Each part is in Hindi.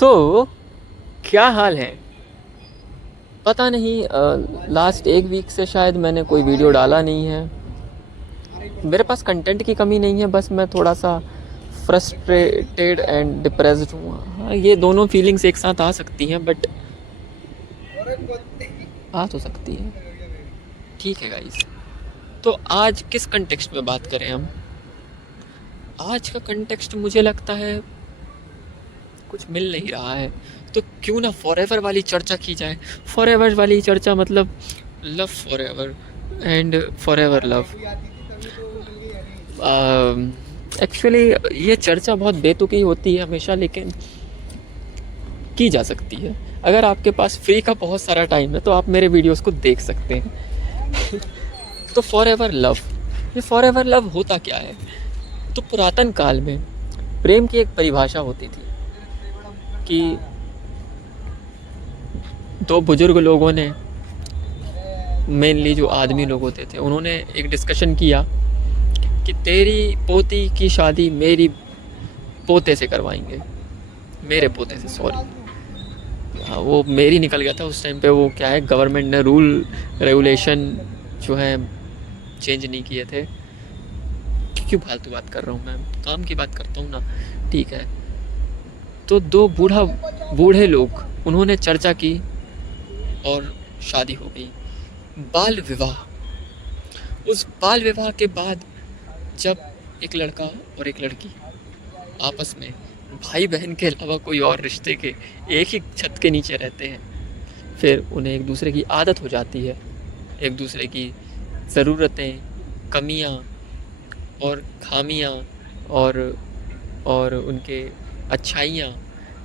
तो क्या हाल है? पता नहीं, लास्ट एक वीक से शायद मैंने कोई वीडियो डाला नहीं है। मेरे पास कंटेंट की कमी नहीं है, बस मैं थोड़ा सा फ्रस्ट्रेटेड एंड डिप्रेस्ड हूँ। हाँ, ये दोनों फीलिंग्स एक साथ आ सकती हैं, बट आ तो सकती है। ठीक है गाइस, तो आज किस कंटेक्स्ट में बात करें हम? आज का कंटेक्स्ट मुझे लगता है कुछ मिल नहीं रहा है, तो क्यों ना फॉरएवर वाली चर्चा की जाए। फॉरएवर वाली चर्चा मतलब love forever and forever love. Actually ये चर्चा बहुत बेतुकी होती है हमेशा, लेकिन की जा सकती है। अगर आपके पास फ्री का बहुत सारा टाइम है तो आप मेरे वीडियोस को देख सकते हैं। तो फॉरएवर लव, ये फॉरएवर लव होता क्या है? तो पुरातन काल में प्रेम की एक परिभाषा होती थी कि दो बुजुर्ग लोगों ने, मेनली जो आदमी लोग होते थे, उन्होंने एक डिस्कशन किया कि तेरी पोती की शादी मेरी पोते से करवाएंगे, मेरे पोते से, सॉरी। हाँ, वो मेरी निकल गया था उस टाइम पे। वो क्या है, गवर्नमेंट ने रूल रेगुलेशन जो है चेंज नहीं किए थे। क्यों फालतू बात कर रहा हूँ, मैं काम की बात करता हूँ ना। ठीक है, तो दो बूढ़े लोग, उन्होंने चर्चा की और शादी हो गई। बाल विवाह। उस बाल विवाह के बाद जब एक लड़का और एक लड़की आपस में भाई बहन के अलावा कोई और रिश्ते के एक ही छत के नीचे रहते हैं, फिर उन्हें एक दूसरे की आदत हो जाती है। एक दूसरे की ज़रूरतें, कमियां और खामियां और उनके अच्छाइयाँ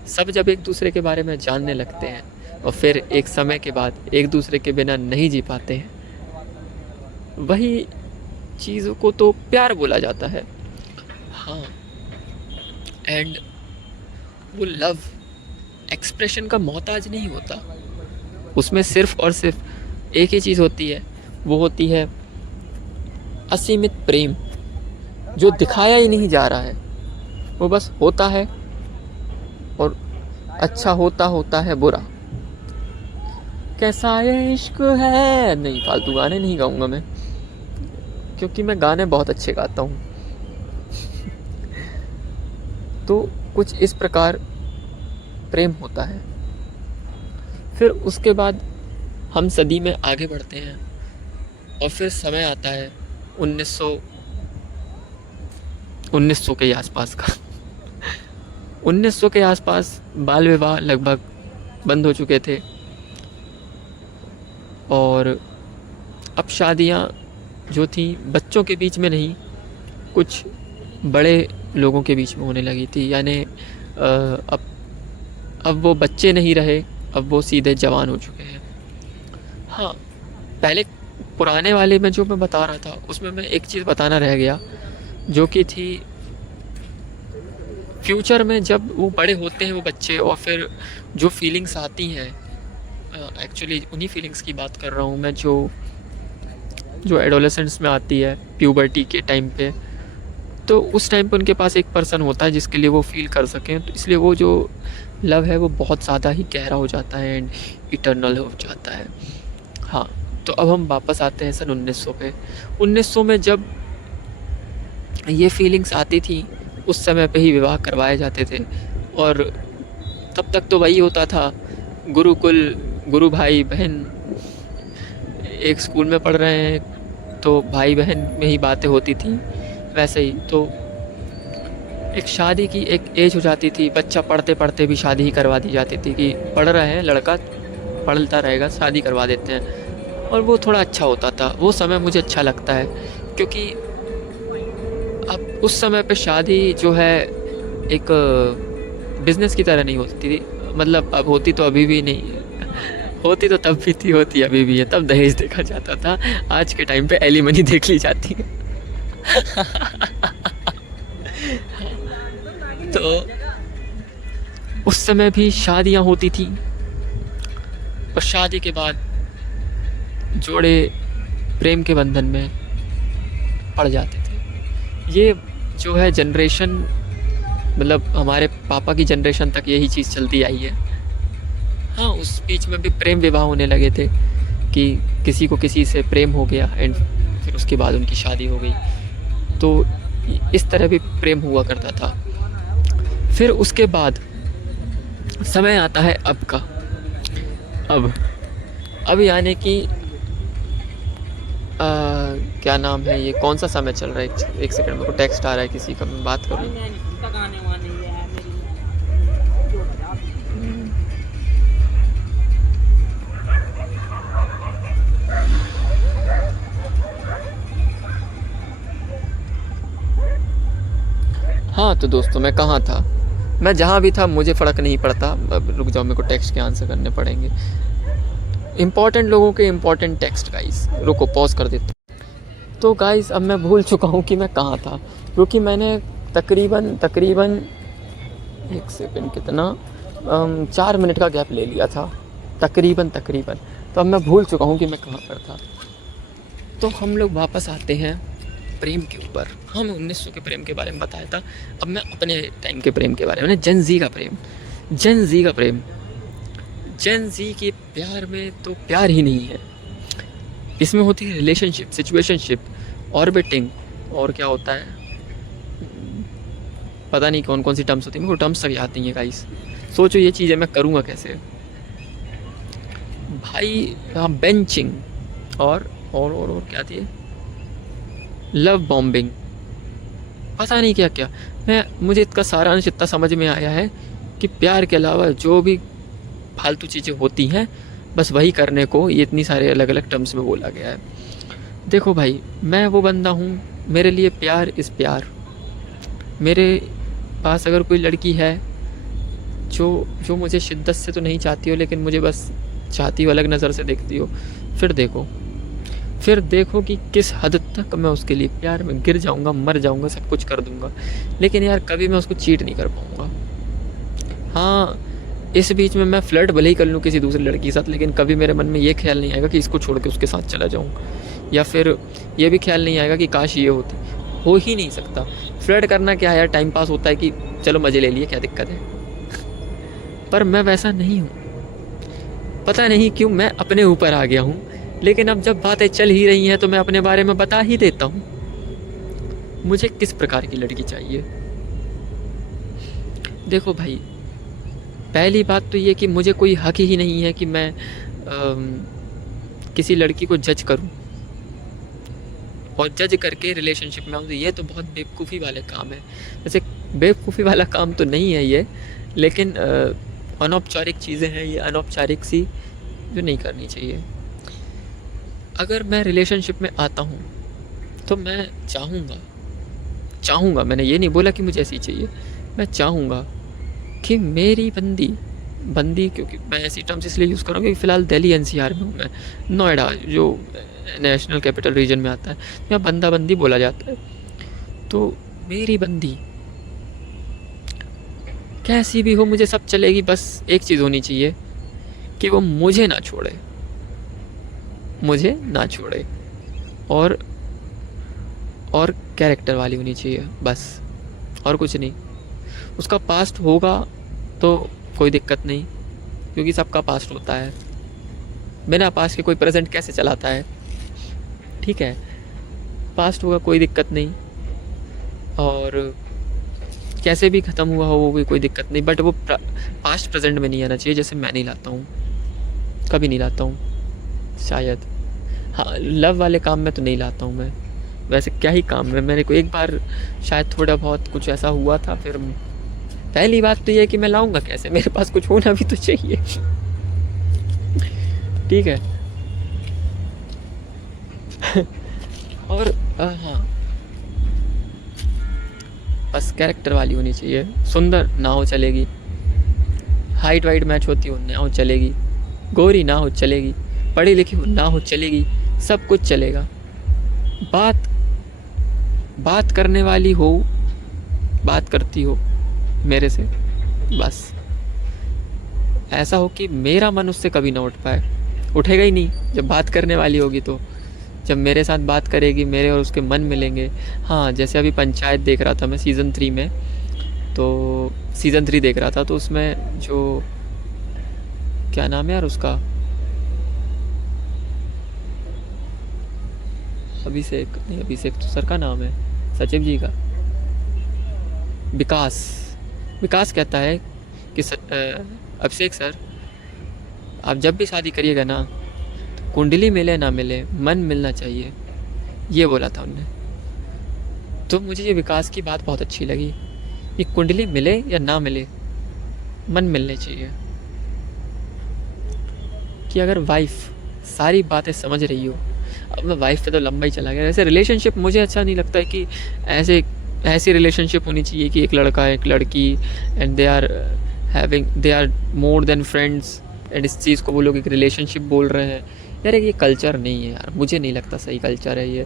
सब जब एक दूसरे के बारे में जानने लगते हैं और फिर एक समय के बाद एक दूसरे के बिना नहीं जी पाते हैं, वही चीज़ों को तो प्यार बोला जाता है। हाँ, एंड वो लव एक्सप्रेशन का मोहताज नहीं होता। उसमें सिर्फ और सिर्फ एक ही चीज़ होती है, वो होती है असीमित प्रेम, जो दिखाया ही नहीं जा रहा है। वो बस होता है और अच्छा होता होता है बुरा। कैसा ये इश्क है। नहीं, फालतू गाने नहीं गाऊंगा मैं, क्योंकि मैं गाने बहुत अच्छे गाता हूँ। तो कुछ इस प्रकार प्रेम होता है। फिर उसके बाद हम सदी में आगे बढ़ते हैं और फिर समय आता है 1900 के आसपास का। 1900 के आसपास बाल विवाह लगभग बंद हो चुके थे और अब शादियाँ जो थी बच्चों के बीच में नहीं, कुछ बड़े लोगों के बीच में होने लगी थी। यानी अब वो बच्चे नहीं रहे, अब वो सीधे जवान हो चुके हैं। हाँ, पहले पुराने वाले में जो मैं बता रहा था उसमें मैं एक चीज़ बताना रह गया, जो कि थी फ्यूचर में जब वो बड़े होते हैं वो बच्चे, और फिर जो फीलिंग्स आती हैं, एक्चुअली उन्हीं फीलिंग्स की बात कर रहा हूँ मैं, जो एडोलेसेंस में आती है प्यूबर्टी के टाइम पे। तो उस टाइम पे उनके पास एक पर्सन होता है जिसके लिए वो फील कर सकें, तो इसलिए वो जो लव है वो बहुत ज़्यादा ही गहरा हो जाता है एंड इटर्नल हो जाता है। हाँ, तो अब हम वापस आते हैं सन 1900 पे। 1900 में जब ये फीलिंग्स आती थी, उस समय पे ही विवाह करवाए जाते थे। और तब तक तो वही होता था, गुरुकुल, गुरु भाई बहन एक स्कूल में पढ़ रहे हैं तो भाई बहन में ही बातें होती थी। वैसे ही तो एक शादी की एक एज हो जाती थी, बच्चा पढ़ते पढ़ते भी शादी ही करवा दी जाती थी कि पढ़ रहे हैं, लड़का पढ़ता रहेगा, शादी करवा देते हैं। और वो थोड़ा अच्छा होता था, वो समय मुझे अच्छा लगता है, क्योंकि अब उस समय पे शादी जो है एक बिज़नेस की तरह नहीं होती थी। मतलब अब होती तो अभी भी नहीं, होती तो तब भी थी, होती अभी भी है। तब दहेज देखा जाता था, आज के टाइम पे एलिमनी देख ली जाती है। तो उस समय भी शादियां होती थी और शादी के बाद जोड़े प्रेम के बंधन में पड़ जाते थे। ये जो है जनरेशन मतलब हमारे पापा की जनरेशन तक यही चीज़ चलती आई है। हाँ, उस बीच में भी प्रेम विवाह होने लगे थे कि किसी को किसी से प्रेम हो गया एंड फिर उसके बाद उनकी शादी हो गई। तो इस तरह भी प्रेम हुआ करता था। फिर उसके बाद समय आता है अब का। अब यानी कि क्या नाम है ये, कौन सा समय चल रहा है? एक सेकंड, मेरे को टेक्स्ट आ रहा है किसी का, मैं बात करूँ। हाँ तो दोस्तों, मैं कहाँ था? मैं जहाँ भी था मुझे फ़र्क नहीं पड़ता। अब रुक जाओ, मेरे को टेक्स्ट के आंसर करने पड़ेंगे। इम्पॉर्टेंट लोगों के इम्पॉर्टेंट टेक्स्ट गाइस। रुको, पॉज कर देता हूँ। तो गाइस अब मैं भूल चुका हूँ कि मैं कहाँ था, क्योंकि मैंने तकरीबन एक सेकंड कितना 4 मिनट का गैप ले लिया था तकरीबन। तो अब मैं भूल चुका हूँ कि मैं कहाँ पर था। तो हम लोग वापस आते हैं प्रेम के ऊपर। हाँ, मैं 1900 के प्रेम के बारे में बताया था। अब मैं अपने टाइम के प्रेम के बारे में, जेन ज़ी का प्रेम। जेन ज़ी के प्यार में तो प्यार ही नहीं है, इसमें होती है रिलेशनशिप, सिचुएशनशिप, ऑर्बिटिंग, और क्या होता है पता नहीं कौन कौन सी टर्म्स होती है, मेरे को टर्म्स तक याद नहीं है गाइस। सोचो ये चीज़ें मैं करूँगा कैसे भाई? हाँ, बेंचिंग और क्या थी, लव बॉम्बिंग, पता नहीं क्या क्या। मुझे इसका सारा अंश इतना समझ में आया है कि प्यार के अलावा जो भी फालतू चीज़ें होती हैं बस वही करने को ये इतनी सारे अलग अलग टर्म्स में बोला गया है। देखो भाई, मैं वो बंदा हूँ, मेरे लिए प्यार इज़ प्यार। मेरे पास अगर कोई लड़की है जो मुझे शिद्दत से तो नहीं चाहती हो, लेकिन मुझे बस चाहती हो, अलग नज़र से देखती हो, फिर देखो कि किस हद तक मैं उसके लिए प्यार में गिर जाऊंगा, मर जाऊंगा, सब कुछ कर दूंगा, लेकिन यार कभी मैं उसको चीट नहीं कर पाऊंगा। हाँ, इस बीच में मैं फ्लर्ट भले ही कर लूँ किसी दूसरी लड़की के साथ, लेकिन कभी मेरे मन में ये ख्याल नहीं आएगा कि इसको छोड़ के उसके साथ चला जाऊँ, या फिर ये भी ख्याल नहीं आएगा कि काश ये होती। हो ही नहीं सकता। फ्लर्ट करना क्या है यार, टाइम पास होता है कि चलो मज़े ले लिए, क्या दिक्कत है। पर मैं वैसा नहीं हूँ, पता नहीं क्यों मैं अपने ऊपर आ गया हूँ। लेकिन अब जब बातें चल ही रही हैं तो मैं अपने बारे में बता ही देता हूँ। मुझे किस प्रकार की लड़की चाहिए? देखो भाई, पहली बात तो ये कि मुझे कोई हक ही नहीं है कि मैं किसी लड़की को जज करूं और जज करके रिलेशनशिप में आऊँ। तो ये तो बहुत बेवकूफ़ी वाले काम है। वैसे बेवकूफ़ी वाला काम तो नहीं है ये, लेकिन अनौपचारिक चीज़ें हैं ये, अनौपचारिक सी, जो नहीं करनी चाहिए। अगर मैं रिलेशनशिप में आता हूँ तो मैं चाहूँगा, मैंने ये नहीं बोला कि मुझे ऐसी चाहिए, मैं चाहूँगा कि मेरी बंदी, क्योंकि मैं ऐसी टर्म्स इसलिए यूज़ करूँगा क्योंकि फ़िलहाल दिल्ली एनसीआर में हूँ मैं, नोएडा जो नेशनल कैपिटल रीजन में आता है, यहाँ बंदी बोला जाता है। तो मेरी बंदी कैसी भी हो मुझे सब चलेगी, बस एक चीज़ होनी चाहिए कि वो मुझे ना छोड़े और कैरेक्टर वाली होनी चाहिए, बस, और कुछ नहीं। उसका पास्ट होगा तो कोई दिक्कत नहीं, क्योंकि सबका पास्ट होता है, बिना पास्ट के कोई प्रेजेंट कैसे चलाता है, ठीक है। पास्ट होगा, कोई दिक्कत नहीं, और कैसे भी ख़त्म हुआ हो वो भी कोई दिक्कत नहीं, बट वो पास्ट प्रेजेंट में नहीं आना चाहिए, जैसे मैं नहीं लाता हूँ, कभी नहीं लाता हूँ शायद। हाँ, लव वाले काम में तो नहीं लाता हूँ मैं, वैसे क्या ही काम है। मेरे को एक बार शायद थोड़ा बहुत कुछ ऐसा हुआ था, फिर पहली बात तो ये है कि मैं लाऊंगा कैसे, मेरे पास कुछ होना भी तो चाहिए, ठीक है। और हाँ, बस कैरेक्टर वाली होनी चाहिए, सुंदर ना हो चलेगी, हाइट वाइट मैच होती हो ना हो चलेगी, गोरी ना हो चलेगी, पढ़ी लिखी हो ना हो चलेगी, सब कुछ चलेगा। बात करने वाली हो, बात करती हो मेरे से, बस ऐसा हो कि मेरा मन उससे कभी ना उठ पाए, उठेगा ही नहीं जब बात करने वाली होगी। तो जब मेरे साथ बात करेगी, मेरे और उसके मन मिलेंगे। हाँ, जैसे अभी पंचायत देख रहा था मैं सीज़न 3 में, तो सीज़न 3 देख रहा था, तो उसमें जो क्या नाम है यार उसका, अभिषेक नहीं, अभिषेक तो सर का नाम है, सचिव जी का, विकास। विकास कहता है कि अभिषेक सर, आप जब भी शादी करिएगा ना, तो कुंडली मिले ना मिले, मन मिलना चाहिए, ये बोला था उनने। तो मुझे ये विकास की बात बहुत अच्छी लगी कि कुंडली मिले या ना मिले, मन मिलने चाहिए। कि अगर वाइफ सारी बातें समझ रही हो, अब मैं वाइफ पे तो लंबा ही चला गया। ऐसे रिलेशनशिप मुझे अच्छा नहीं लगता है कि ऐसी रिलेशनशिप होनी चाहिए कि एक लड़का एक लड़की and they are more than friends, and इस चीज़ को वो लोग एक रिलेशनशिप बोल रहे हैं। यार ये कल्चर नहीं है यार, मुझे नहीं लगता सही कल्चर है ये।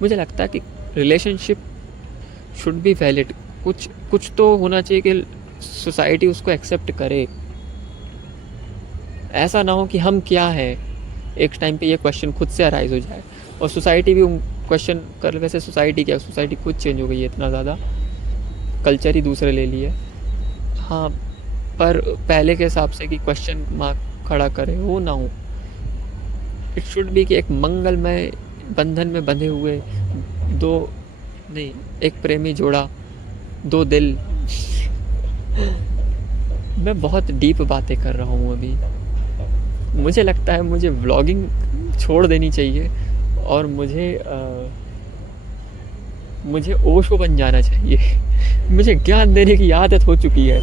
मुझे लगता है कि रिलेशनशिप शुड बी वैलिड, कुछ तो होना चाहिए कि सोसाइटी उसको एक्सेप्ट करे। ऐसा ना हो कि हम क्या है, एक टाइम पे ये क्वेश्चन खुद से अराइज हो जाए और सोसाइटी भी क्वेश्चन कर। वैसे सोसाइटी क्या, सोसाइटी खुद चेंज हो गई है इतना ज़्यादा, कल्चर ही दूसरे ले लिए। हाँ, पर पहले के हिसाब से कि क्वेश्चन मार्क खड़ा करे वो ना हो। इट शुड बी कि एक मंगलमय बंधन में बंधे हुए एक प्रेमी जोड़ा, दो दिल। मैं बहुत डीप बातें कर रहा हूँ अभी। मुझे लगता है मुझे व्लॉगिंग छोड़ देनी चाहिए और मुझे ओशो बन जाना चाहिए। मुझे ज्ञान देने की आदत हो चुकी है।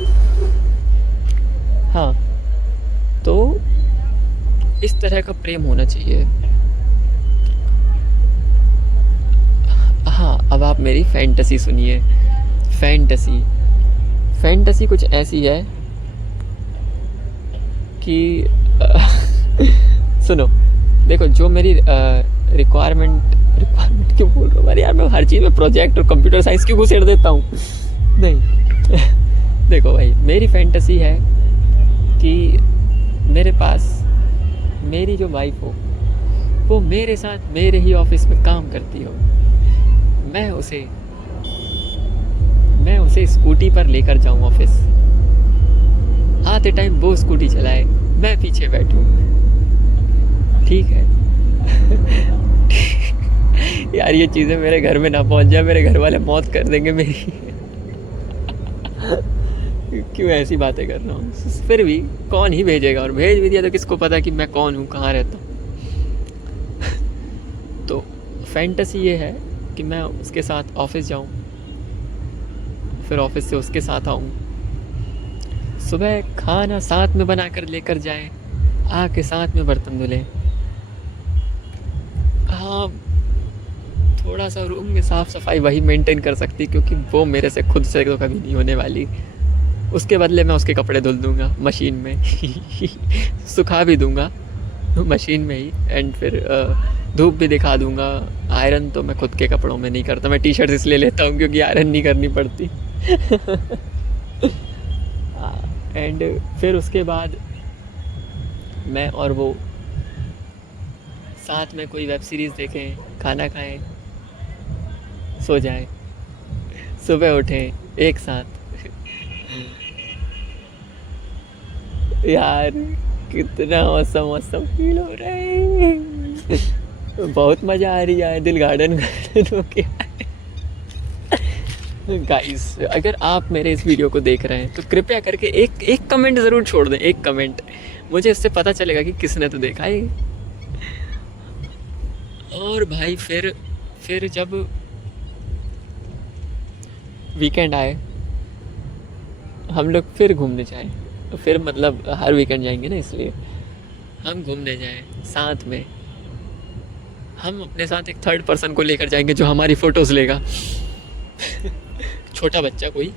हाँ, तो इस तरह का प्रेम होना चाहिए। हाँ, अब आप मेरी फैंटेसी सुनिए। फैंटेसी कुछ ऐसी है कि सुनो, देखो, जो मेरी रिक्वायरमेंट क्यों बोल रहा हूँ यार, मैं हर चीज़ में प्रोजेक्ट और कंप्यूटर साइंस क्यों घुसेड़ देता हूँ। नहीं देखो भाई, मेरी फैंटेसी है कि मेरे पास मेरी जो वाइफ हो वो मेरे साथ मेरे ही ऑफिस में काम करती हो। मैं उसे स्कूटी पर लेकर जाऊं ऑफिस, आते टाइम वो स्कूटी चलाए, मैं पीछे बैठूं। ठीक है। यार ये चीज़ें मेरे घर में ना पहुंच जाए, मेरे घर वाले मौत कर देंगे मेरी। क्यों ऐसी बातें कर रहा हूँ, फिर भी कौन ही भेजेगा, और भेज भी दिया तो किसको पता कि मैं कौन हूँ, कहाँ रहता हूँ। तो फैंटेसी ये है कि मैं उसके साथ ऑफिस जाऊँ, फिर ऑफिस से उसके साथ आऊँ, सुबह खाना साथ में बना कर लेकर जाए, आके साथ में बर्तन धुले। हाँ, थोड़ा सा रूम में साफ़ सफाई वही मेंटेन कर सकती, क्योंकि वो मेरे से खुद से तो कभी नहीं होने वाली। उसके बदले मैं उसके कपड़े धुल दूँगा मशीन में। सुखा भी दूँगा मशीन में ही, एंड फिर धूप भी दिखा दूँगा। आयरन तो मैं खुद के कपड़ों में नहीं करता, मैं टी शर्ट इसलिए लेता हूँ क्योंकि आयरन नहीं करनी पड़ती। एंड फिर उसके बाद मैं और वो साथ में कोई वेब सीरीज़ देखें, खाना खाएं, सो जाएं, सुबह उठें एक साथ। यार कितना औसम फील हो रहा है। बहुत मज़ा आ रही है, दिल गार्डन हो गया। गाइस, अगर आप मेरे इस वीडियो को देख रहे हैं तो कृपया करके एक कमेंट ज़रूर छोड़ दें। एक कमेंट, मुझे इससे पता चलेगा कि किसने तो देखा है। और भाई फिर जब वीकेंड आए, हम लोग फिर घूमने जाएं, तो फिर मतलब हर वीकेंड जाएंगे ना, इसलिए हम घूमने जाएं साथ में। हम अपने साथ एक थर्ड पर्सन को लेकर जाएंगे जो हमारी फ़ोटोज़ लेगा। छोटा बच्चा कोई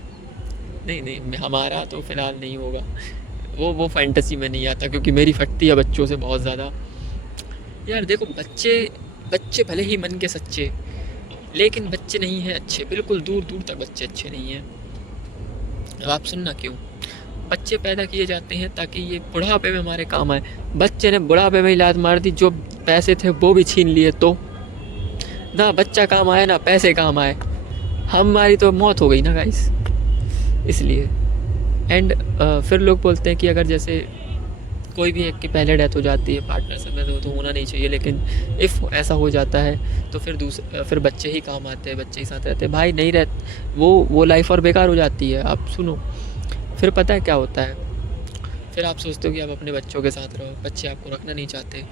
नहीं, हमारा तो फ़िलहाल नहीं होगा, वो फैंटेसी में नहीं आता, क्योंकि मेरी फटती है बच्चों से बहुत ज़्यादा। यार देखो, बच्चे भले ही मन के सच्चे, लेकिन बच्चे नहीं हैं अच्छे, बिल्कुल दूर दूर तक बच्चे अच्छे नहीं हैं। अब आप सुनना क्यों। बच्चे पैदा किए जाते हैं ताकि ये बुढ़ापे में हमारे काम आए। बच्चे ने बुढ़ापे में ही लात मार दी, जो पैसे थे वो भी छीन लिए, तो ना बच्चा काम आए ना पैसे काम आए, हमारी तो मौत हो गई ना गाइस। इसलिए। एंड फिर लोग बोलते हैं कि अगर जैसे कोई भी एक की पहले डेथ हो जाती है पार्टनर से में तो होना नहीं चाहिए, लेकिन इफ़ ऐसा हो जाता है तो फिर बच्चे ही काम आते हैं, बच्चे ही साथ रहते हैं। भाई नहीं रहते वो लाइफ और बेकार हो जाती है। आप सुनो, फिर पता है क्या होता है, फिर आप सोचते हो कि आप अपने बच्चों के साथ रहो, बच्चे आपको रखना नहीं चाहते,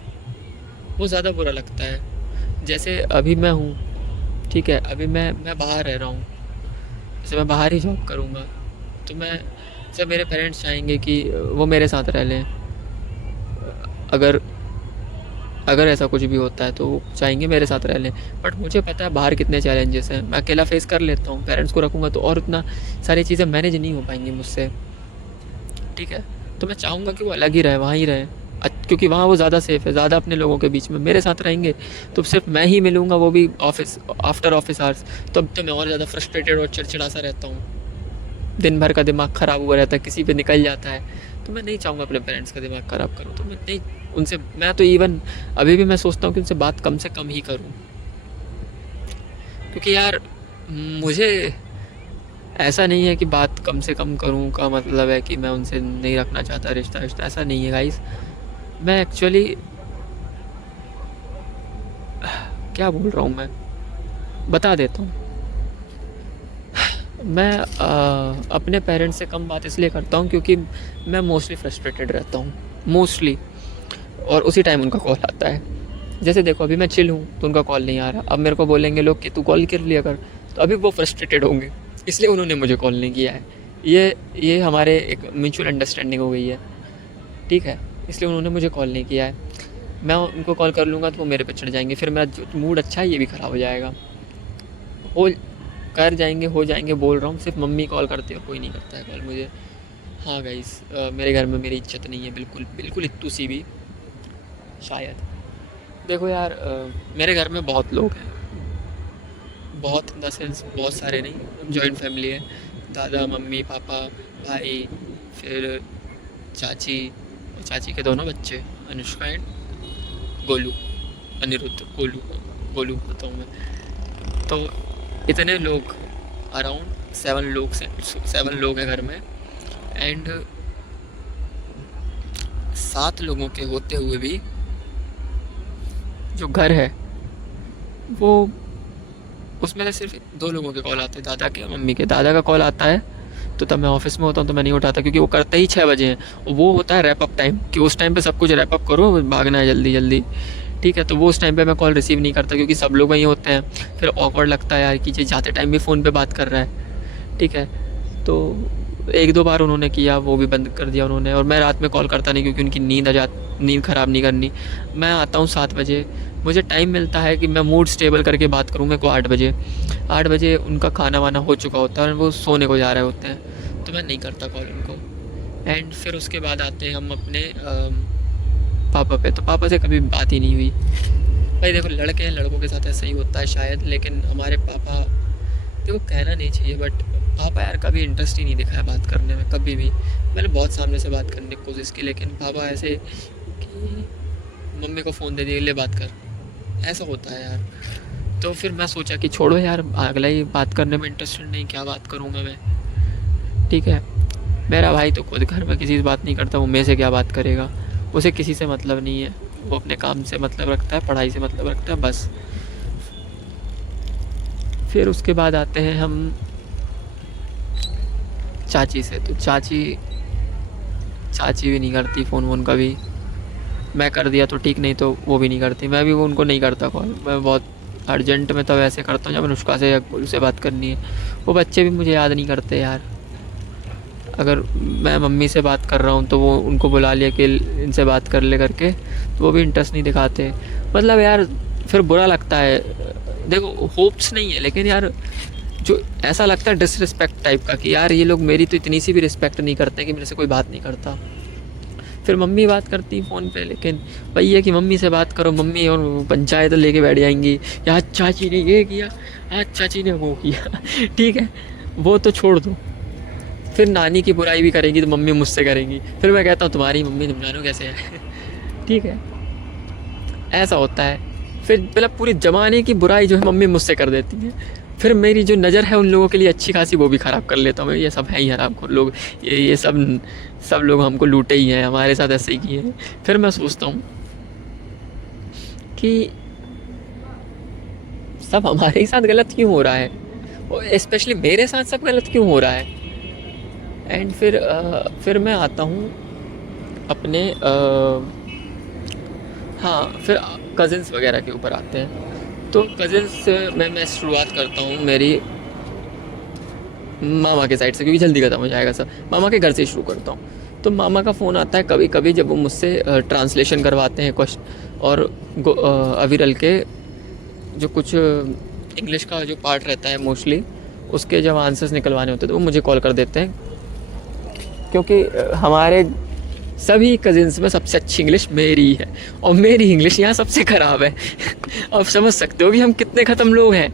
वो ज़्यादा बुरा लगता है। जैसे अभी मैं हूँ, ठीक है, अभी मैं बाहर रह रहा हूँ, जैसे मैं बाहर ही जॉब करूँगा तो मैं जब मेरे पेरेंट्स चाहेंगे कि वो मेरे साथ रह लें, अगर अगर ऐसा कुछ भी होता है तो वो चाहेंगे मेरे साथ रह लें। बट मुझे पता है बाहर कितने चैलेंजेस हैं, मैं अकेला फेस कर लेता हूँ। पेरेंट्स को रखूँगा तो और उतना सारी चीज़ें मैनेज नहीं हो पाएंगी मुझसे, ठीक है। तो मैं चाहूँगा कि वो अलग ही रहे, वहाँ ही रहे, क्योंकि वहाँ वो ज़्यादा सेफ़ है, ज़्यादा अपने लोगों के बीच में। मेरे साथ रहेंगे तो सिर्फ मैं ही मिलूँगा, वो भी आफ्टर ऑफिस आवर्स, तो अब तो मैं और ज़्यादा फ्रस्ट्रेटेड और चिड़चिड़ा सा रहता हूँ, दिन भर का दिमाग ख़राब हुआ रहता है, किसी पे निकल जाता है। तो मैं नहीं चाहूँगा अपने पेरेंट्स का दिमाग ख़राब करूँ, तो मैं नहीं उनसे, मैं तो इवन अभी भी मैं सोचता हूँ कि उनसे बात कम से कम ही करूँ, क्योंकि यार मुझे ऐसा नहीं है कि बात कम से कम करूँ का मतलब है कि मैं उनसे नहीं रखना चाहता रिश्ता, ऐसा नहीं है गाइस। मैं एक्चुअली क्या बोल रहा हूँ, मैं बता देता हूँ। मैं अपने पेरेंट्स से कम बात इसलिए करता हूँ क्योंकि मैं मोस्टली फ्रस्ट्रेटेड रहता हूँ, मोस्टली, और उसी टाइम उनका कॉल आता है। जैसे देखो अभी मैं चिल हूँ तो उनका कॉल नहीं आ रहा, अब मेरे को बोलेंगे लोग कि तू कॉल कर लिया कर, तो अभी वो फ्रस्ट्रेटेड होंगे, इसलिए उन्होंने मुझे कॉल नहीं किया है। ये हमारे एक म्यूचुअल अंडरस्टैंडिंग हो गई है, ठीक है, इसलिए उन्होंने मुझे कॉल नहीं किया है। मैं उनको कॉल कर लूँगा तो वो मेरे पे चढ़ जाएंगे, फिर मेरा जो मूड अच्छा है ये भी ख़राब हो जाएगा। हो कर जाएंगे, हो जाएंगे, बोल रहा हूँ। सिर्फ मम्मी कॉल करती है, कोई नहीं करता है कॉल मुझे। हाँ गाइस, मेरे घर में मेरी इज्जत नहीं है बिल्कुल, बिल्कुल इत्तू सी भी शायद। देखो यार, मेरे घर में बहुत लोग हैं, बहुत इन द सेंस बहुत सारे नहीं, जॉइंट फैमिली है। दादा, मम्मी, पापा, भाई, फिर चाची, और चाची के दोनों बच्चे, अनुष्का एंड गोलू, अनिरुद्ध, गोलू, गोलू बताऊँ मैं। तो इतने लोग, अराउंड 7 लोग हैं घर में। एंड 7 लोगों के होते हुए भी जो घर है वो, उसमें से सिर्फ 2 लोगों के कॉल आते हैं, दादा के और मम्मी के। दादा का कॉल आता है तो तब मैं ऑफिस में होता हूँ तो मैं नहीं उठाता, क्योंकि वो करते ही 6 बजे हैं, और वो होता है रैप अप टाइम, कि उस टाइम पे सब कुछ रैप अप करो, भागना है जल्दी जल्दी, ठीक है। तो वो उस टाइम पे मैं कॉल रिसीव नहीं करता, क्योंकि सब लोग वहीं होते हैं। फिर ऑकवर्ड लगता है यार कि ये जाते टाइम भी फ़ोन पे बात कर रहा है, ठीक है। तो 1-2 बार उन्होंने किया, वो भी बंद कर दिया उन्होंने। और मैं रात में कॉल करता नहीं, क्योंकि उनकी नींद ख़राब नहीं करनी। मैं आता हूँ 7 बजे, मुझे टाइम मिलता है कि मैं मूड स्टेबल करके बात करूँ। मेरे को 8 बजे उनका खाना वाना हो चुका होता है और वो सोने को जा रहे होते हैं, तो मैं नहीं करता कॉल उनको। एंड फिर उसके बाद आते हैं हम अपने पापा पे। तो पापा से कभी बात ही नहीं हुई। भाई देखो, लड़के हैं, लड़कों के साथ ऐसा ही होता है शायद, लेकिन हमारे पापा, देखो कहना नहीं चाहिए बट पापा यार कभी इंटरेस्ट ही नहीं दिखाया बात करने में, कभी भी। मैंने बहुत सामने से बात करने की कोशिश की, लेकिन पापा ऐसे कि मम्मी को फ़ोन दे दिए, ले बात कर, ऐसा होता है यार। तो फिर मैं सोचा कि छोड़ो यार, अगला ही बात करने में इंटरेस्टेड नहीं, क्या बात करूँगा मैं, ठीक है। मेरा भाई तो खुद घर में किसी से बात नहीं करता, वो मेरे से क्या बात करेगा, उसे किसी से मतलब नहीं है, वो अपने काम से मतलब रखता है, पढ़ाई से मतलब रखता है, बस। फिर उसके बाद आते हैं हम चाची से। तो चाची भी नहीं करती फ़ोन वोन कभी। मैं कर दिया तो ठीक, नहीं तो वो भी नहीं करती। मैं भी उनको नहीं करता कॉल, मैं बहुत अर्जेंट में तब ऐसे करता हूँ जब अनुष्का से या गोलू से बात करनी है। वो बच्चे भी मुझे याद नहीं करते यार। अगर मैं मम्मी से बात कर रहा हूँ तो वो उनको बुला लिया कि इनसे बात कर ले करके, तो वो भी इंटरेस्ट नहीं दिखाते। मतलब यार फिर बुरा लगता है। देखो होप्स नहीं है, लेकिन यार जो ऐसा लगता है डिसरिस्पेक्ट टाइप का, कि यार ये लोग मेरी तो इतनी सी भी रिस्पेक्ट नहीं करते कि मेरे से कोई बात नहीं करता। फिर मम्मी बात करती फ़ोन पे, लेकिन वही है कि मम्मी से बात करो, मम्मी और पंचायत लेके बैठ जाएंगी, यार चाची ने ये किया, आज चाची ने वो किया ठीक है, वो तो छोड़ दो। फिर नानी की बुराई भी करेंगी तो मम्मी मुझसे करेंगी, फिर मैं कहता हूँ तुम्हारी मम्मी तुम जानो कैसे है ठीक है, ऐसा होता है। फिर मतलब पूरी ज़माने की बुराई जो है मम्मी मुझसे कर देती है, फिर मेरी जो नज़र है उन लोगों के लिए अच्छी खासी वो भी ख़राब कर लेता हूँ मैं, ये सब है ही हरामखोर लोग, ये सब सब लोग हमको लूटे ही हैं, हमारे साथ ऐसे ही किए हैं। फिर मैं सोचता हूँ कि सब हमारे ही साथ गलत क्यों हो रहा है, और स्पेशली मेरे साथ सब गलत क्यों हो रहा है। एंड फिर मैं आता हूँ अपने हाँ, फिर कज़िन्स वगैरह के ऊपर आते हैं। तो कज़िन्स से मैं शुरुआत करता हूँ मेरी मामा के साइड से, क्योंकि जल्दी ख़त्म हो जाएगा सब। मामा के घर से ही शुरू करता हूँ। तो मामा का फ़ोन आता है कभी कभी जब वो मुझसे ट्रांसलेशन करवाते हैं क्वेश्चन, और अविरल के जो कुछ इंग्लिश का जो पार्ट रहता है मोस्टली, उसके जब आंसर्स निकलवाने होते हैं तो वो मुझे कॉल कर देते हैं, क्योंकि हमारे सभी कज़िन्स में सबसे अच्छी इंग्लिश मेरी है, और मेरी इंग्लिश यहाँ सबसे ख़राब है। आप समझ सकते हो कि हम कितने ख़त्म लोग हैं।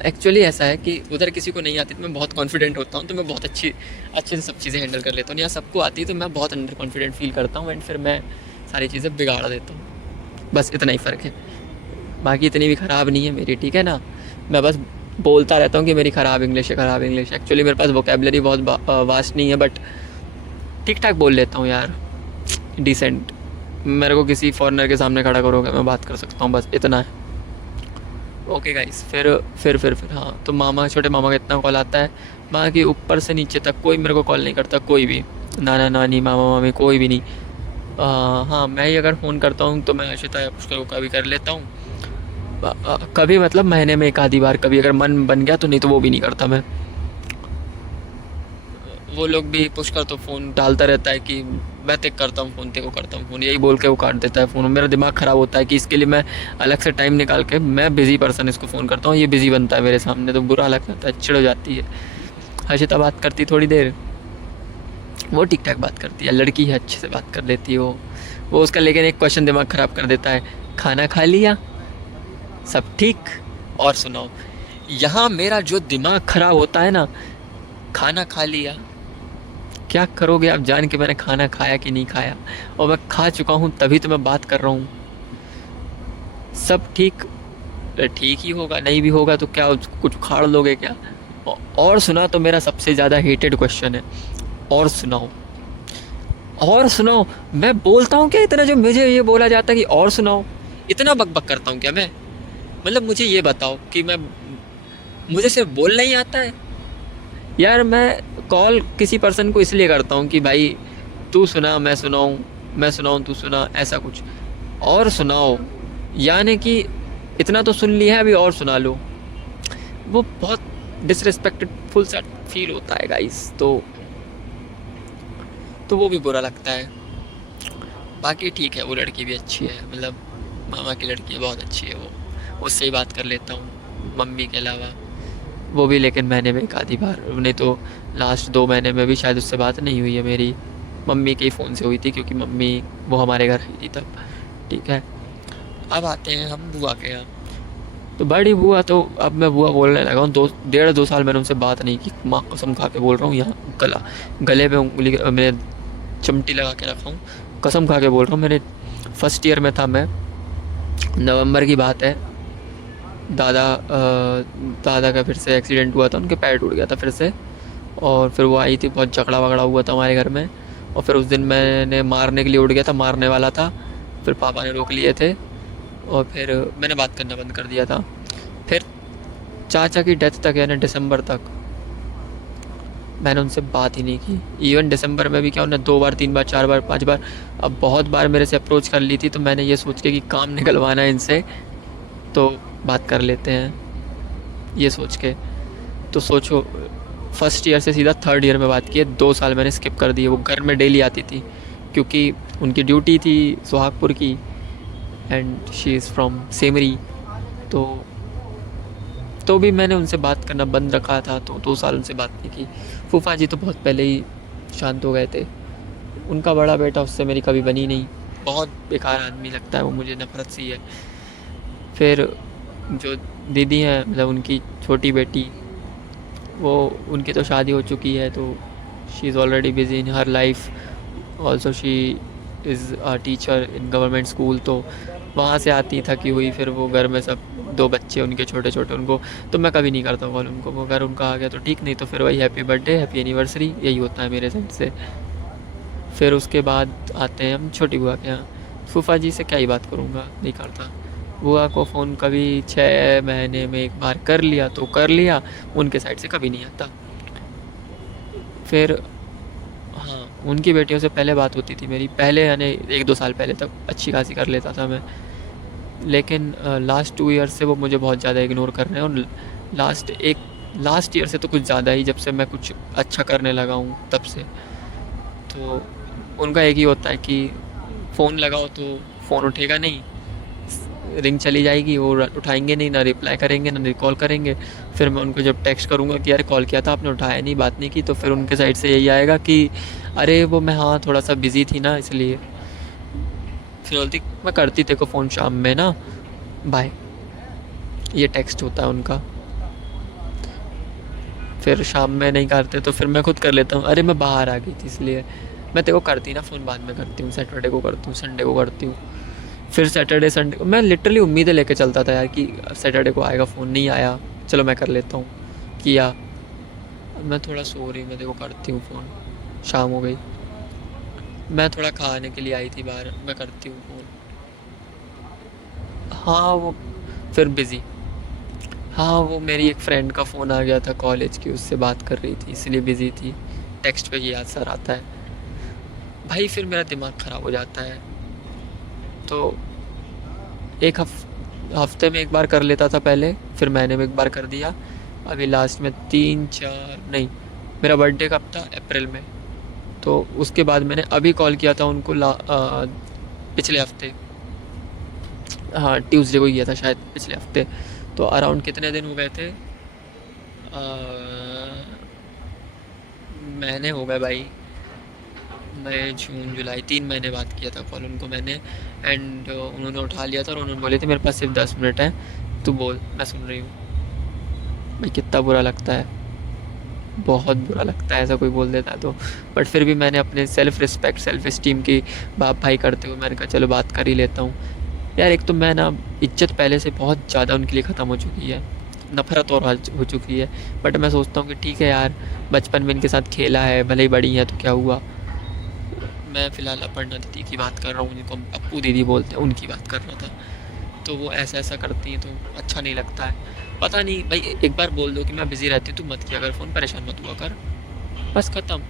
एक्चुअली ऐसा है कि उधर किसी को नहीं आती तो मैं बहुत कॉन्फिडेंट होता हूँ, तो मैं बहुत अच्छे से सब चीज़ें हैंडल कर लेता हूँ। यहाँ सबको आती है तो मैं बहुत अंडर कॉन्फिडेंट फील करता हूँ, एंड फिर मैं सारी चीज़ें बिगाड़ देता हूँ। बस इतना ही फ़र्क है, बाकी इतनी भी ख़राब नहीं है मेरी, ठीक है ना। मैं बस बोलता रहता हूँ कि मेरी ख़राब इंग्लिश है, ख़राब इंग्लिश। एक्चुअली मेरे पास वोकेबलरी बहुत वास्ट नहीं है, बट ठीक ठाक बोल लेता हूँ यार, डिसेंट। मेरे को किसी फॉरेनर के सामने खड़ा करोगे मैं बात कर सकता हूँ, बस इतना है। ओके गाइस, फिर हाँ, तो छोटे मामा का इतना कॉल आता है, बाकी ऊपर से नीचे तक कोई मेरे को कॉल नहीं करता, कोई भी, नाना नानी मामा मामी कोई भी नहीं। हाँ, मैं ही अगर फ़ोन करता हूँ तो मैं अशिता या पुष्कर को कभी कर लेता हूँ, कभी मतलब महीने में एक आधी बार, कभी अगर मन बन गया तो, नहीं तो वो भी नहीं करता मैं। वो लोग भी, पुष्कर तो फ़ोन डालता रहता है कि मैं तेक करता हूँ फ़ोन, तेको करता हूँ फ़ोन, यही बोल के वो काट देता है फ़ोन। मेरा दिमाग ख़राब होता है कि इसके लिए मैं अलग से टाइम निकाल के मैं बिज़ी पर्सन इसको फ़ोन करता हूँ, ये बिज़ी बनता है मेरे सामने, तो बुरा लगता है, चिढ़ हो जाती है। हर्षिता बात करती थोड़ी देर, वो ठीक ठाक बात करती है, लड़की है, अच्छे से बात कर लेती है वो उसका, लेकिन एक क्वेश्चन दिमाग ख़राब कर देता है, खाना खा लिया, सब ठीक, और सुनाओ। यहाँ मेरा जो दिमाग ख़राब होता है ना, खाना खा लिया, क्या करोगे आप जान के मैंने खाना खाया कि नहीं खाया, और मैं खा चुका हूँ तभी तो मैं बात कर रहा हूँ। सब ठीक ठीक ही होगा, नहीं भी होगा तो क्या कुछ उखाड़ लोगे क्या। और सुना तो मेरा सबसे ज़्यादा हेटेड क्वेश्चन है, और सुनाओ, और सुनाओ। मैं बोलता हूँ क्या इतना, जो मुझे ये बोला जाता है कि और सुनाओ, इतना बकबक करता हूँ क्या मैं। मतलब मुझे ये बताओ कि मुझे सिर्फ बोलना ही आता है यार। मैं कॉल किसी पर्सन को इसलिए करता हूँ कि भाई तू सुना मैं सुनाऊँ, मैं सुनाऊँ तू सुना, ऐसा कुछ। और सुनाओ यानी कि इतना तो सुन लिया है, अभी और सुना लो, वो बहुत डिसरिस्पेक्टफुल सा फील होता है गाइस। तो वो भी बुरा लगता है। बाकी ठीक है, वो लड़की भी अच्छी है, मतलब मामा की लड़की बहुत अच्छी है, वो उससे ही बात कर लेता हूँ मम्मी के अलावा, वो भी लेकिन महीने में एक आधी बार, नहीं तो लास्ट 2 महीने में भी शायद उससे बात नहीं हुई है मेरी। मम्मी के ही फ़ोन से हुई थी, क्योंकि मम्मी वो हमारे घर आई थी तब, ठीक है। अब आते हैं हम बुआ के यहाँ। तो बड़ी बुआ, तो अब मैं बुआ बोलने लगा हूँ, 1.5-2 साल मैंने उनसे बात नहीं की, माँ कसम खा के बोल रहा हूँ, यहाँ गले पे उंगली मैंने चिमटी लगा के रखा हूँ, कसम खा के बोल रहा हूँ। मैंने फर्स्ट ईयर में था मैं, नवंबर की बात है, दादा का फिर से एक्सीडेंट हुआ था, उनके पैर टूट गया था फिर से, और फिर वो आई थी, बहुत झगड़ा वगड़ा हुआ था हमारे घर में, और फिर उस दिन मैंने मारने के लिए उठ गया था, मारने वाला था, फिर पापा ने रोक लिए थे, और फिर मैंने बात करना बंद कर दिया था। फिर चाचा की डेथ तक, यानी दिसंबर तक, मैंने उनसे बात ही नहीं की। इवन दिसंबर में भी क्या, उन्होंने 2 बार 3 बार 4 बार 5 बार, अब बहुत बार मेरे से अप्रोच कर ली थी, तो मैंने ये सोच के कि काम निकलवाना है इनसे, तो बात कर लेते हैं, ये सोच के। तो सोचो, फर्स्ट ईयर से सीधा 3rd ईयर में बात की है, 2 साल मैंने स्किप कर दिए। वो घर में डेली आती थी, क्योंकि उनकी ड्यूटी थी सुहागपुर की, and she is from Semri, तो भी मैंने उनसे बात करना बंद रखा था, तो 2 साल उनसे बात नहीं की। फूफा जी तो बहुत पहले ही शांत हो गए थे, उनका बड़ा बेटा, उससे मेरी कभी बनी नहीं, बहुत बेकार आदमी लगता है वो, मुझे नफरत सी है। फिर जो दीदी हैं, मतलब उनकी छोटी बेटी, वो उनकी तो शादी हो चुकी है, तो she is already busy in her life, also she is a teacher in government school, तो वहाँ से आती थकी हुई, फिर वो घर में सब 2 बच्चे उनके छोटे छोटे, उनको तो मैं कभी नहीं करता कॉल उनको। वो अगर उनका आ गया तो ठीक, नहीं तो फिर वही हैप्पी बर्थडे हैप्पी एनिवर्सरी यही होता है मेरे साइड से। फिर उसके बाद आते हैं हम छोटी बुआ के यहाँ। फूफा जी से क्या ही बात करूँगा, नहीं करता। बुआ को फ़ोन कभी 6 महीने में एक बार कर लिया तो कर लिया, उनके साइड से कभी नहीं आता। फिर हाँ, उनकी बेटियों से पहले बात होती थी मेरी, पहले यानी 1-2 साल पहले तक अच्छी खासी कर लेता था मैं। लेकिन लास्ट 2 ईयर से वो मुझे बहुत ज़्यादा इग्नोर कर रहे हैं, और लास्ट ईयर से तो कुछ ज़्यादा ही, जब से मैं कुछ अच्छा करने लगा हूँ तब से। तो उनका एक ही होता है कि फ़ोन लगाओ तो फ़ोन उठेगा नहीं, रिंग चली जाएगी, वो उठाएंगे नहीं, ना रिप्लाई करेंगे ना रिकॉल करेंगे। फिर मैं उनको जब टेक्स्ट करूँगा कि यार कॉल किया था आपने उठाया नहीं, बात नहीं की, तो फिर उनके साइड से यही आएगा कि अरे वो मैं हाँ थोड़ा सा बिज़ी थी ना इसलिए। फिर बोलती मैं करती तेरे को फ़ोन शाम में ना, बाय। ये टेक्स्ट होता है उनका। फिर शाम में नहीं करते तो फिर मैं खुद कर लेता हूँ, अरे मैं बाहर आ गई थी इसलिए। मैं तेरे को करती ना फ़ोन बाद में करती हूँ, सैटरडे को करती हूँ, संडे को करती हूँ। फिर सैटरडे संडे को मैं लिटरली उम्मीदें लेके चलता था यार कि सैटरडे को आएगा फ़ोन, नहीं आया, चलो मैं कर लेता हूँ, किया। मैं थोड़ा सो रही, मैं देखो करती हूँ फ़ोन, शाम हो गई, मैं थोड़ा खाने के लिए आई थी बाहर, मैं करती हूँ फ़ोन। हाँ वो फिर बिज़ी। हाँ वो मेरी एक फ्रेंड का फ़ोन आ गया था कॉलेज की, उससे बात कर रही थी इसलिए बिज़ी थी। टेक्स्ट पे ये असर आता है भाई, फिर मेरा दिमाग ख़राब हो जाता है। तो एक हफ्ते में एक बार कर लेता था पहले, फिर महीने में एक बार कर दिया। अभी लास्ट में 3-4 नहीं, मेरा बर्थडे कब था, अप्रैल में, तो उसके बाद मैंने अभी कॉल किया था उनको पिछले हफ्ते, हाँ ट्यूसडे को किया था शायद पिछले हफ्ते। तो अराउंड कितने दिन हो गए थे, महीने हो गए भाई, मई जून जुलाई 3 महीने बाद किया था कॉल उनको मैंने। एंड उन्होंने उठा लिया था और उन्होंने बोले थे मेरे पास सिर्फ 10 मिनट है, तू बोल मैं सुन रही हूँ। भाई कितना बुरा लगता है, बहुत बुरा लगता है ऐसा कोई बोल देता है तो। बट फिर भी मैंने अपने सेल्फ़ रिस्पेक्ट सेल्फ़ इस्टीम की बाप भाई करते हुए मैंने कहा चलो बात कर ही लेता हूँ। यार एक तो मैं ना, इज्जत पहले से बहुत ज़्यादा उनके लिए ख़त्म हो चुकी है, नफ़रत और हो चुकी है। बट मैं सोचता हूँ कि ठीक है यार, बचपन में इनके साथ खेला है, भले ही बड़ी है तो क्या हुआ। मैं फ़िलहाल अपर्णा दीदी की बात कर रहा हूँ, जिनको हम अप्पू दीदी बोलते हैं, उनकी बात कर रहा था। तो वो ऐसा ऐसा करती हैं तो अच्छा नहीं लगता है। पता नहीं भाई, एक बार बोल दो कि मैं बिज़ी रहती हूँ, तू मत किया कर फ़ोन, परेशान मत हुआ कर, बस ख़त्म।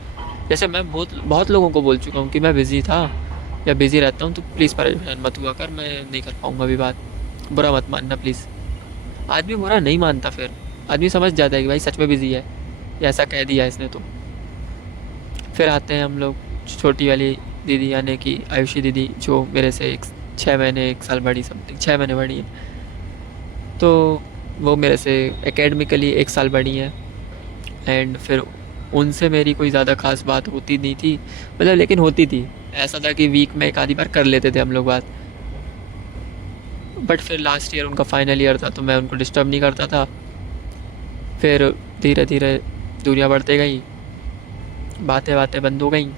जैसे मैं बहुत बहुत लोगों को बोल चुका हूँ कि मैं बिज़ी था या बिज़ी रहता हूँ, तो प्लीज़ परेशान मत हुआ कर, मैं नहीं कर पाऊँगा अभी बात, बुरा मत मानना प्लीज़। आदमी बुरा नहीं मानता, फिर आदमी समझ जाता है कि भाई सच में बिज़ी है या ऐसा कह दिया इसने तो। फिर आते हैं हम लोग छोटी वाली दीदी, यानी कि आयुषी दीदी, जो मेरे से 6 महीने 1 साल बड़ी, समथिंग 6 महीने बड़ी है। तो वो मेरे से एकेडमिकली 1 साल बड़ी हैं। एंड फिर उनसे मेरी कोई ज़्यादा ख़ास बात होती नहीं थी, मतलब लेकिन होती थी, ऐसा था कि वीक में एक आधी बार कर लेते थे हम लोग बात। बट फिर लास्ट ईयर उनका फाइनल ईयर था तो मैं उनको डिस्टर्ब नहीं करता था। फिर धीरे धीरे दूरियां बढ़ते गई, बातें बातें बंद हो गई।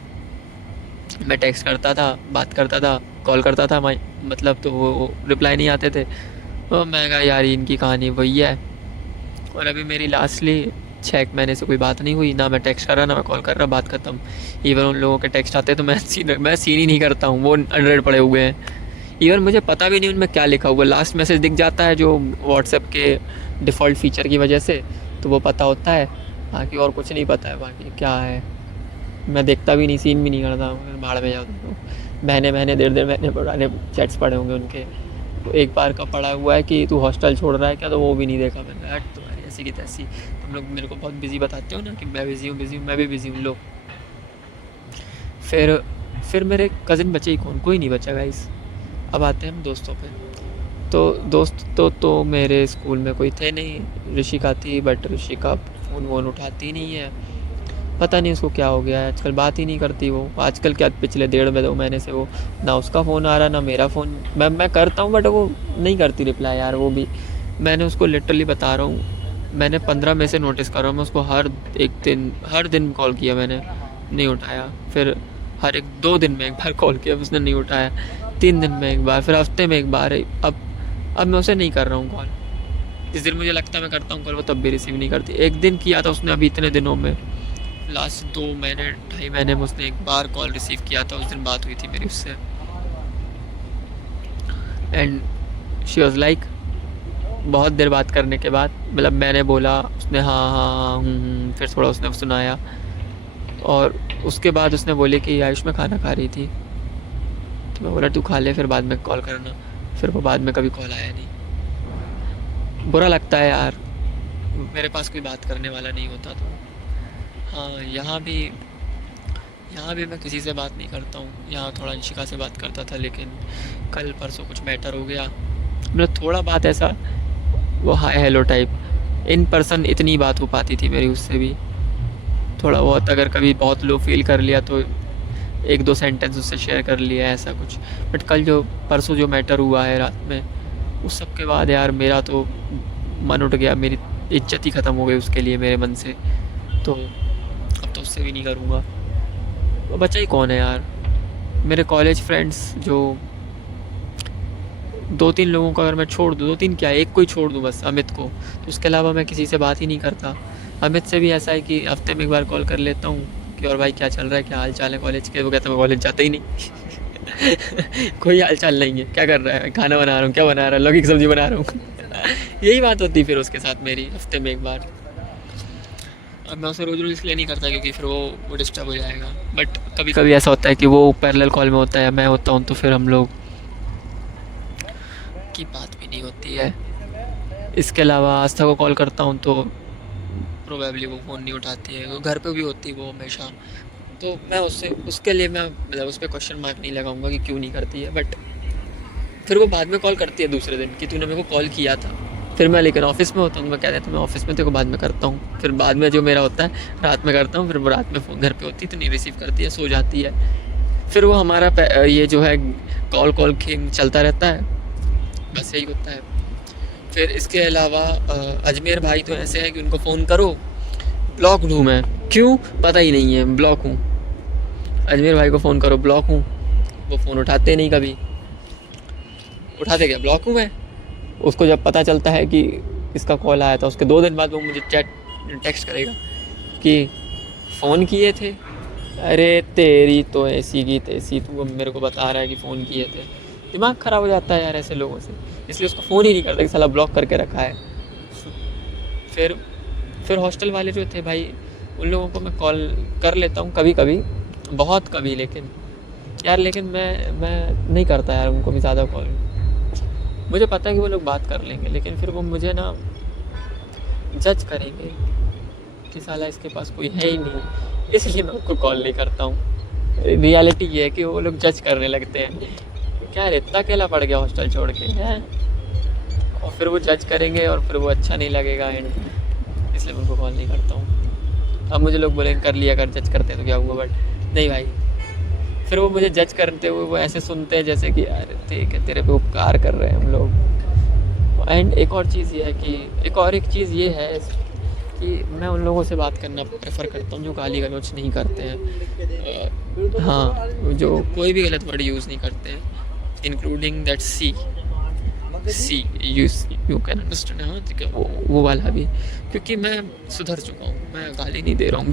मैं टेक्स्ट करता था, बात करता था, कॉल करता था, मतलब तो वो रिप्लाई नहीं आते थे। तो मैं कहा यार इनकी कहानी वही है। और अभी मेरी लास्टली 6 महीने से कोई बात नहीं हुई, ना मैं टेक्स्ट कर रहा ना मैं कॉल कर रहा, बात ख़त्म। इवन उन लोगों के टेक्स्ट आते तो मैं सीन ही नहीं करता हूँ, वो अनरेड पड़े हुए हैं। इवन मुझे पता भी नहीं उनमें क्या लिखा हुआ, लास्ट मैसेज दिख जाता है जो व्हाट्सएप के डिफ़ॉल्ट फ़ीचर की वजह से, तो वो पता होता है, बाकी और कुछ नहीं पता है बाकी क्या है। मैं देखता भी नहीं, सीन भी नहीं करता, भाड़ में जाओ तुम। महीने महीने 1.5 महीने पुराने चैट्स पड़े होंगे उनके। तो एक बार का पड़ा हुआ है कि तू हॉस्टल छोड़ रहा है क्या, तो वो भी नहीं देखा मैंने। हट तुम्हारी ऐसी की तैसी, तुम लोग मेरे को बहुत बिज़ी बताते हो ना कि मैं बिज़ी हूँ, मैं भी बिज़ी हूँ लो। फिर मेरे कज़िन बचे ही कौन, कोई नहीं बचा गाइस। अब आते हैं हम दोस्तों पे। तो दोस्त तो मेरे स्कूल में कोई थे नहीं, ऋषिका थी, बट ऋषिका फ़ोन वोन उठाती नहीं है, पता नहीं उसको क्या हो गया है, आजकल बात ही नहीं करती वो। आजकल क्या, पिछले 1.5-2 महीने से वो ना उसका फ़ोन आ रहा ना मेरा फ़ोन। मैं करता हूँ बट वो नहीं करती रिप्लाई यार, वो भी। मैंने उसको लिटरली बता रहा हूँ, मैंने 15 में से नोटिस कर रहा हूँ, मैं उसको हर दिन कॉल किया मैंने, नहीं उठाया। फिर हर 2 दिन में एक बार कॉल किया, उसने नहीं उठाया। 3 दिन में एक बार, फिर हफ्ते में एक बार। अब मैं उसे नहीं कर रहा हूँ कॉल। जिस दिन मुझे लगता है मैं करता हूँ कॉल, वो तब भी रिसीव नहीं करती। एक दिन किया था उसने अभी इतने दिनों में, लास्ट 2 महीने 2.5 महीने में उसने एक बार कॉल रिसीव किया था। उस दिन बात हुई थी मेरी उससे, एंड शी वॉज लाइक, बहुत देर बात करने के बाद, मतलब मैंने बोला, उसने हाँ हाँ हाँ फिर थोड़ा उसने सुनाया, और उसके बाद उसने बोली कि आयुष में खाना खा रही थी। तो मैं बोला तू खा ले, फिर बाद में कॉल करना। फिर वो बाद में कभी कॉल आया नहीं। बुरा लगता है यार, मेरे पास कोई बात करने वाला नहीं होता। तो हाँ, यहाँ भी मैं किसी से बात नहीं करता हूँ। यहाँ थोड़ा अंशिका से बात करता था, लेकिन कल परसों कुछ मैटर हो गया, मतलब थोड़ा बात ऐसा, वो hi hello type. In person इतनी बात हो पाती थी मेरी उससे भी, थोड़ा बहुत अगर कभी बहुत लो फील कर लिया तो 1-2 सेंटेंस उससे शेयर कर लिया, ऐसा कुछ। बट कल जो परसों जो मैटर हुआ है रात में, उस सब के बाद यार मेरा तो मन उठ गया, मेरी इज्जत ही ख़त्म हो गई उसके लिए मेरे मन से। तो अब तो उससे भी नहीं करूँगा। वो बचा ही कौन है यार, मेरे कॉलेज फ्रेंड्स जो 2-3 लोगों को अगर मैं छोड़ दूँ, 2-3 क्या, एक को ही छोड़ दूँ बस, अमित को, तो उसके अलावा मैं किसी से बात ही नहीं करता। अमित से भी ऐसा है कि हफ्ते में एक बार कॉल कर लेता हूँ कि और भाई क्या चल रहा है, क्या हाल चाल है कॉलेज के। वो कहता है मैं कॉलेज जाता ही नहीं। कोई हाल चाल नहीं है, क्या कर रहा है, खाना बना रहा हूँ, क्या बना रहा है, लौकी की सब्ज़ी बना रहा हूँ। यही बात होती फिर उसके साथ मेरी, हफ्ते में एक बार। अब मैं उसे रोज़ रोज़ इसलिए नहीं करता क्योंकि फिर वो डिस्टर्ब हो जाएगा। बट कभी कभी ऐसा होता है कि वो पैरेलल कॉल में होता है, मैं होता हूँ, तो फिर हम लोग की बात भी नहीं होती है। इसके अलावा आस्था को कॉल करता हूँ तो प्रोबेबली वो फ़ोन नहीं उठाती है, वो घर पे भी होती है वो हमेशा। तो मैं उससे, उसके लिए मैं मतलब उस पर क्वेश्चन मार्क नहीं लगाऊंगा कि क्यों नहीं करती है। बट फिर वो बाद में कॉल करती है दूसरे दिन कि तूने मेरे को कॉल किया था। फिर मैं लेकिन ऑफिस में होता हूँ, तो मैं कह देता हूँ मैं ऑफिस में, तेरे को बाद में करता हूँ। फिर बाद में जो मेरा होता है रात में करता हूँ। फिर वो रात में फ़ोन घर पे होती है तो नहीं रिसीव करती है, सो जाती है। फिर वो हमारा ये जो है कॉल किंग चलता रहता है, बस यही होता है। फिर इसके अलावा अजमेर भाई तो ऐसे हैं कि उनको फ़ोन करो ब्लॉक हूँ मैं, क्यों पता ही नहीं है, ब्लॉक हूँ। अजमेर भाई को फ़ोन करो ब्लॉक हूँ, वो फ़ोन उठाते नहीं, कभी उठाते क्या, ब्लॉक हूँ मैं। उसको जब पता चलता है कि इसका कॉल आया था, उसके 2 दिन बाद वो मुझे टेक्स्ट करेगा कि फ़ोन किए थे। अरे तेरी तो ऐसी की तैसी, तू अब मेरे को बता रहा है कि फ़ोन किए थे। दिमाग ख़राब हो जाता है यार ऐसे लोगों से, इसलिए उसको फ़ोन ही नहीं करता कि साला ब्लॉक करके रखा है। फिर हॉस्टल वाले जो थे भाई, उन लोगों को मैं कॉल कर लेता हूँ कभी कभी, बहुत कभी, लेकिन मैं नहीं करता यार उनको भी ज़्यादा कॉल। मुझे पता है कि वो लोग बात कर लेंगे, लेकिन फिर वो मुझे ना जज करेंगे कि साला इसके पास कोई है ही नहीं, इसलिए मैं उनको कॉल नहीं करता हूँ। रियलिटी ये है कि वो लोग जज करने लगते हैं, क्या है इतना अकेला पड़ गया हॉस्टल छोड़ के है, और फिर वो जज करेंगे और फिर वो अच्छा नहीं लगेगा, एंड इसलिए मैं उनको कॉल नहीं करता हूँ। अब मुझे लोग बोलेंगे कर लिया कर, जज करते तो क्या हुआ, बट नहीं भाई। फिर वो मुझे जज करते हुए वो ऐसे सुनते हैं जैसे कि यार ठीक है तेरे पे उपकार कर रहे हैं हम लोग। एंड एक और चीज़ ये है कि मैं उन लोगों से बात करना प्रेफर करता हूँ जो गाली गलौज नहीं करते हैं। हाँ, जो कोई भी गलत वर्ड यूज़ नहीं करते हैं, including that see you can understand. हाँ ठीक है, वो वाला भी, क्योंकि मैं सुधर चुका हूँ, मैं गाली नहीं दे रहा हूँ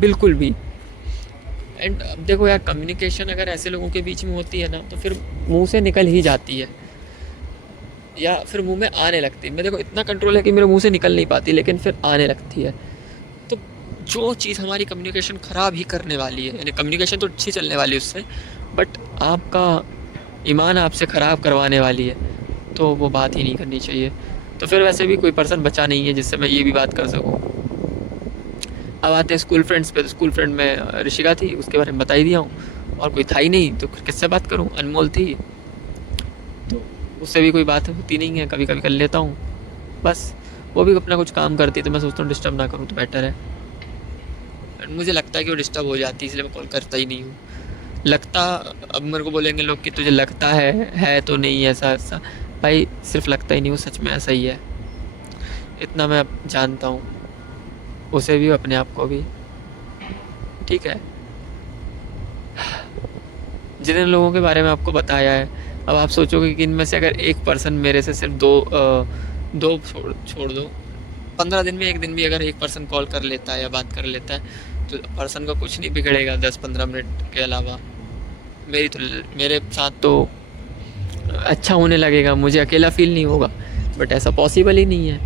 बिल्कुल भी। एंड अब देखो यार, कम्युनिकेशन अगर ऐसे लोगों के बीच में होती है ना, तो फिर मुंह से निकल ही जाती है या फिर मुंह में आने लगती है। मैं देखो इतना कंट्रोल है कि मेरे मुंह से निकल नहीं पाती, लेकिन फिर आने लगती है। तो जो चीज़ हमारी कम्युनिकेशन ख़राब ही करने वाली है, यानी कम्युनिकेशन तो अच्छी चलने वाली है उससे, बट आपका ईमान आपसे ख़राब करवाने वाली है, तो वो बात ही नहीं करनी चाहिए। तो फिर वैसे भी कोई पर्सन बचा नहीं है जिससे मैं ये भी बात कर सकूँ। अब आते हैं स्कूल फ्रेंड्स पे। तो स्कूल फ्रेंड में ऋषिका थी, उसके बारे में बता ही दिया हूँ, और कोई था ही नहीं तो किससे बात करूँ, अनमोल थी, तो उससे भी कोई बात होती नहीं है, कभी कभी कर लेता हूँ बस। वो भी अपना कुछ काम करती है तो मैं सोचता हूँ डिस्टर्ब ना करूँ तो बेटर है। मुझे लगता है कि वो डिस्टर्ब हो जाती है, इसलिए मैं कॉल करता ही नहीं हूँ। लगता, अब मेरे को बोलेंगे लोग कि तुझे लगता है तो नहीं ऐसा ऐसा, भाई सिर्फ लगता ही नहीं, वो सच में ऐसा ही है, इतना मैं जानता हूँ, उसे भी अपने आप को भी। ठीक है, जिन लोगों के बारे में आपको बताया है अब आप सोचोगे कि इनमें से अगर एक पर्सन मेरे से सिर्फ दो छोड़ दो, 15 दिन में एक दिन भी अगर एक पर्सन कॉल कर लेता है या बात कर लेता है तो पर्सन का कुछ नहीं बिगड़ेगा 10-15 मिनट के अलावा। मेरे साथ तो अच्छा होने लगेगा, मुझे अकेला फील नहीं होगा, बट ऐसा पॉसिबल ही नहीं है।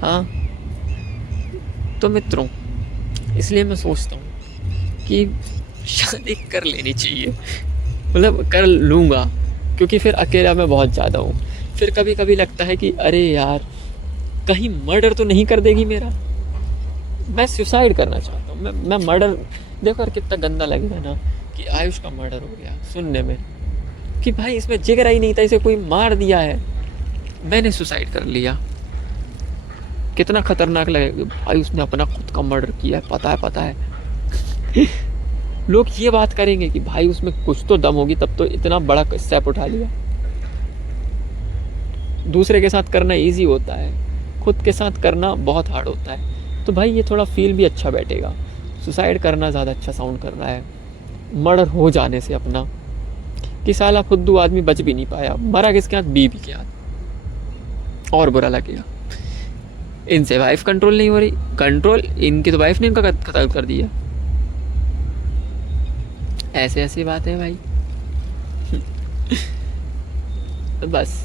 हाँ, तो मित्रों, इसलिए मैं सोचता हूँ कि शादी कर लेनी चाहिए, मतलब कर लूँगा, क्योंकि फिर अकेला मैं बहुत ज़्यादा हूँ। फिर कभी कभी लगता है कि अरे यार, कहीं मर्डर तो नहीं कर देगी मेरा। मैं सुसाइड करना चाहता हूँ। मैं मर्डर, देखो यार कितना गंदा लगेगा ना कि आयुष का मर्डर हो गया सुनने में, कि भाई इसमें जिगरा ही नहीं था, इसे कोई मार दिया है, मैंने सुसाइड कर लिया। कितना खतरनाक लगेगा भाई, उसने अपना खुद का मर्डर किया है, पता है। लोग ये बात करेंगे कि भाई उसमें कुछ तो दम होगी, तब तो इतना बड़ा स्टेप उठा लिया। दूसरे के साथ करना इजी होता है, खुद के साथ करना बहुत हार्ड होता है। तो भाई ये थोड़ा फील भी अच्छा बैठेगा। सुसाइड करना ज़्यादा अच्छा साउंड कर रहा है मर्डर हो जाने से अपना, कि साला खुद्दू आदमी बच भी नहीं पाया, मरा किसके हाथ, बीवी के हाथ, और बुरा लगेगा। इनसे वाइफ कंट्रोल नहीं हो रही, कंट्रोल इनकी तो वाइफ ने इनका खत्म कर दिया। ऐसे ऐसी बात है भाई। बस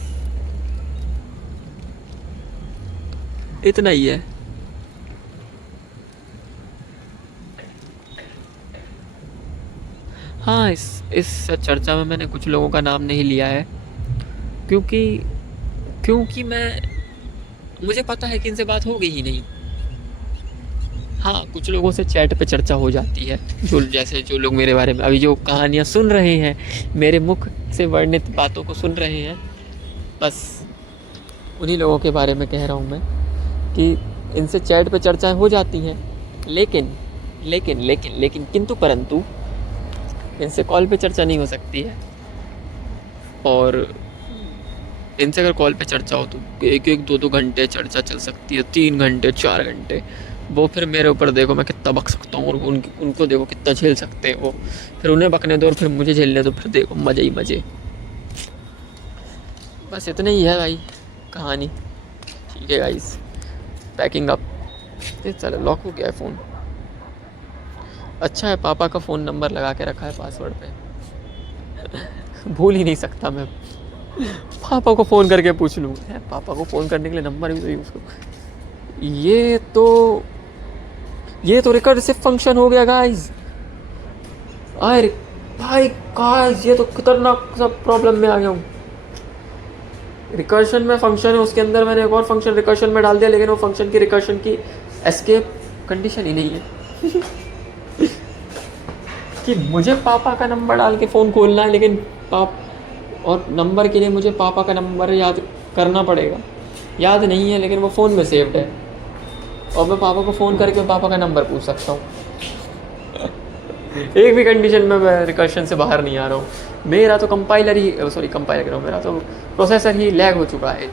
इतना ही है। हाँ, इस चर्चा में मैंने कुछ लोगों का नाम नहीं लिया है, क्योंकि मुझे पता है कि इनसे बात होगी ही नहीं। हाँ, कुछ लोगों से चैट पे चर्चा हो जाती है, जो लोग मेरे बारे में अभी जो कहानियाँ सुन रहे हैं, मेरे मुख से वर्णित बातों को सुन रहे हैं, बस उन्हीं लोगों के बारे में कह रहा हूँ मैं, कि इनसे चैट पे चर्चा हो जाती हैं, लेकिन किंतु परंतु इनसे कॉल पे चर्चा नहीं हो सकती है। और इनसे अगर कॉल पे चर्चा हो तो 1-2 घंटे चर्चा चल सकती है, 3 घंटे 4 घंटे। वो फिर मेरे ऊपर देखो मैं कितना बक सकता हूँ, और उनको देखो कितना झेल सकते हैं वो। फिर उन्हें बकने दो और फिर मुझे झेलने दो, फिर देखो मज़े ही मज़े। बस इतना ही है भाई कहानी। ठीक है गाइस, पैकिंग अप। चलो, लॉक हो गया है फ़ोन। अच्छा है पापा का फ़ोन नंबर लगा के रखा है पासवर्ड पे। भूल ही नहीं सकता मैं। पापा को फ़ोन करके पूछ लूँ, पापा को फ़ोन करने के लिए नंबर भी तो यूज़ करो। ये तो रिकर्सिव फंक्शन हो गया गाइस। अरे भाई गाइस, ये तो खतरनाक सब प्रॉब्लम में आ गया हूँ। रिकर्शन में फंक्शन है, उसके अंदर मैंने एक और फंक्शन रिकर्शन में डाल दिया, लेकिन वो फंक्शन की रिकर्शन की एस्केप कंडीशन ही नहीं है। कि मुझे पापा का नंबर डाल के फ़ोन खोलना है, लेकिन और नंबर के लिए मुझे पापा का नंबर याद करना पड़ेगा। याद नहीं है, लेकिन वो फ़ोन में सेव्ड है, और मैं पापा को फ़ोन करके पापा का नंबर पूछ सकता हूँ। एक भी कंडीशन में मैं रिकर्शन से बाहर नहीं आ रहा हूँ। मेरा तो कंपाइलर कह रहा हूँ, मेरा तो प्रोसेसर ही लैग हो चुका है।